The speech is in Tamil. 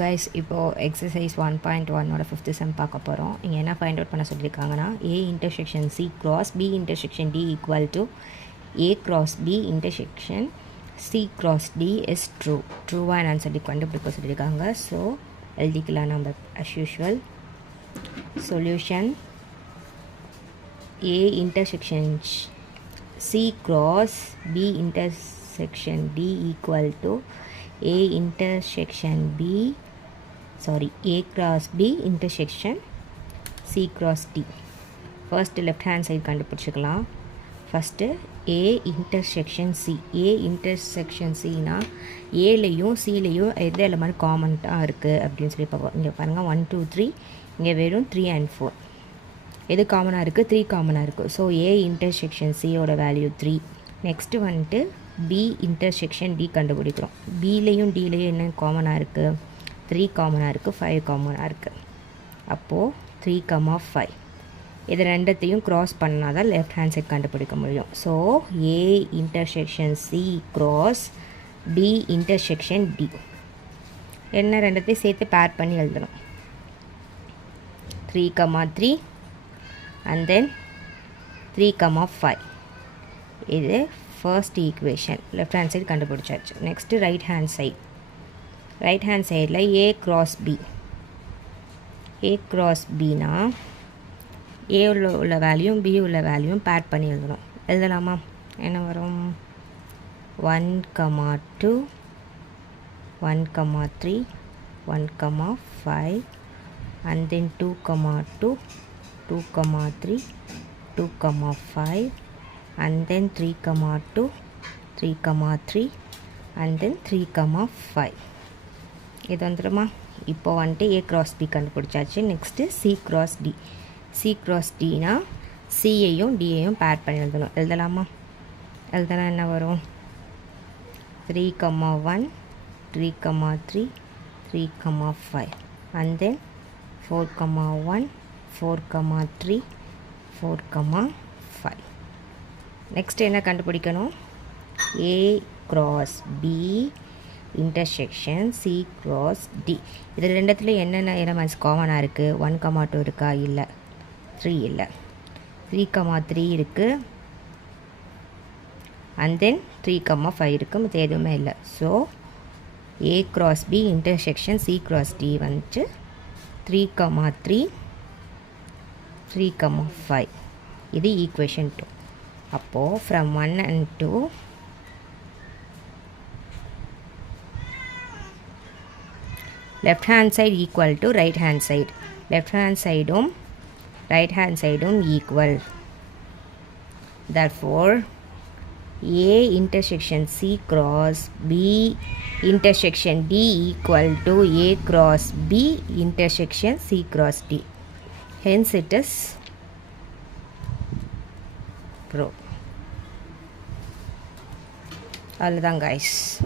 கைஸ் இப்போது எக்ஸசைஸ் 1.1 ஃபிஃப்த் செம் பார்க்க போகிறோம். இங்கே என்ன ஃபைண்ட் அவுட் பண்ண சொல்லியிருக்காங்கன்னா A intersection C cross B intersection D equal to A cross B intersection C cross D is ட்ரூவாக என்னன்னு சொல்லி கண்டுபிடிக்க சொல்லியிருக்காங்க. ஸோ எழுதிக்கலாம் நம்ம as usual. Solution A intersection C cross B intersection D equal to A intersection B A cross B intersection C cross D. First left hand side கண்டுபிடிச்சிக்கலாம். First A intersection C. A intersection C னா ஏலையும் சிலையும் எது எலமெண்ட் காமன்ட்டாக இருக்குது அப்படின்னு சொல்லி பார்ப்போம். இங்கே பாருங்கள் 1 2 3, இங்கே வெறும் 3 and 4. எது காமனாக இருக்குது? 3 காமனாக இருக்குது. ஸோ A intersection Cயோட வேல்யூ 3. நெக்ஸ்ட்டு வந்துட்டு B இன்டர்செக்ஷன் D கண்டுபிடிக்கிறோம். பிலையும் டிலையும் என்ன காமனாக இருக்குது? 3 காமனாக இருக்குது, 5 காமனாக இருக்குது. அப்போது 3, 5 இது ரெண்டத்தையும் க்ராஸ் பண்ணால் தான் லெஃப்ட் ஹேண்ட் சைட் கண்டுபிடிக்க முடியும். So A intersection C cross D intersection D என்ன ரெண்டத்தையும் சேர்த்து பேர் பண்ணி எழுதணும். 3, 3 and then 3, 5 இது first equation left hand side கண்டுபிடிச்சாச்சு. நெக்ஸ்ட்டு ரைட் ஹேண்ட் சைடில் ஏ க்ராஸ் பினா ஏ உள்ள வேல்யூம் பி உள்ள வேல்யூம் பேட் பண்ணி எழுதணும். எழுதலாமா? என்ன வரும்? 1, 2 1, 3 1, 5 and then 2, 2 2, 3 2, 5 and then 3, 2 3, 3 and then 3, 5 இது வந்துடுமா? இப்போ வந்துட்டு ஏ க்ராஸ் பி கண்டுபிடிச்சாச்சு. நெக்ஸ்ட்டு சி க்ராஸ் டினா சியையும் டியையும் பேர் பண்ணி எழுதணும். எழுதலாமா? எழுதலாம். என்ன வரும்? 3, 1 3, 3 3, 5 and then 4, 1 4, 3 4, 5. நெக்ஸ்ட் என்ன கண்டுபிடிக்கணும்? A cross B intersection C cross D இது ரெண்டத்தில் என்னென்ன எலமெண்ட்ஸ் காமனாக இருக்குது? 1, 2 இருக்கா? இல்லை. 3 இல்லை. 3, 3 இருக்குது அண்ட் தென் 3, 5 இருக்குது. மற்ற எதுவுமே இல்லை. So A cross B intersection C cross D வந்துட்டு 3, 3 3, 5 இது ஈக்குவேஷன் 2. அப்போது from 1 and 2 left hand side equal to right hand side. left hand sideum right hand sideum equal. Therefore A intersection C cross B intersection D equal to A cross B intersection C cross D. Hence it is proved. All done guys.